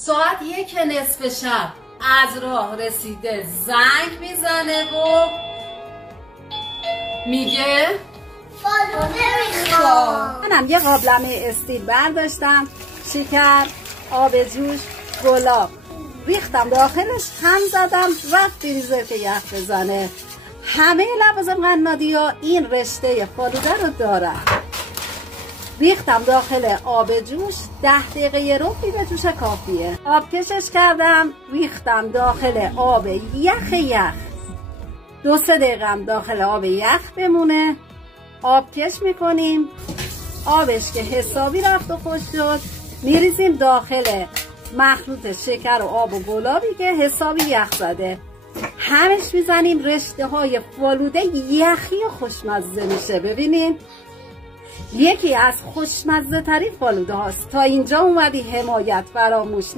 ساعت 1:00 شب از راه رسیده زنگ میزنه و میگه فالوده میخوام. منم یه قابلمه استیل برداشتم، شکر، آب جوش، گلاب ریختم داخلش، هم زدم رفت فریزر که یخ بزنه. همه لوازم قنادی ها این رشته فالوده رو دارن. ریختم داخل آب جوش، 10 دقیقه یه ربعی به جوش کافیه. آب کشش کردم، ریختم داخل آب یخ 2-3 دقیقه هم داخل آب یخ بمونه. آب کش میکنیم، آبش که حسابی رفت و خوش شد میریزیم داخل مخلوط شکر و آب و گلابی که حسابی یخ زده، همش میزنیم. رشته های فالوده یخی و خوشمزه میشه. ببینین یکی از خوشمزه ترین فالوده هاست. تا اینجا اومدی حمایت فراموش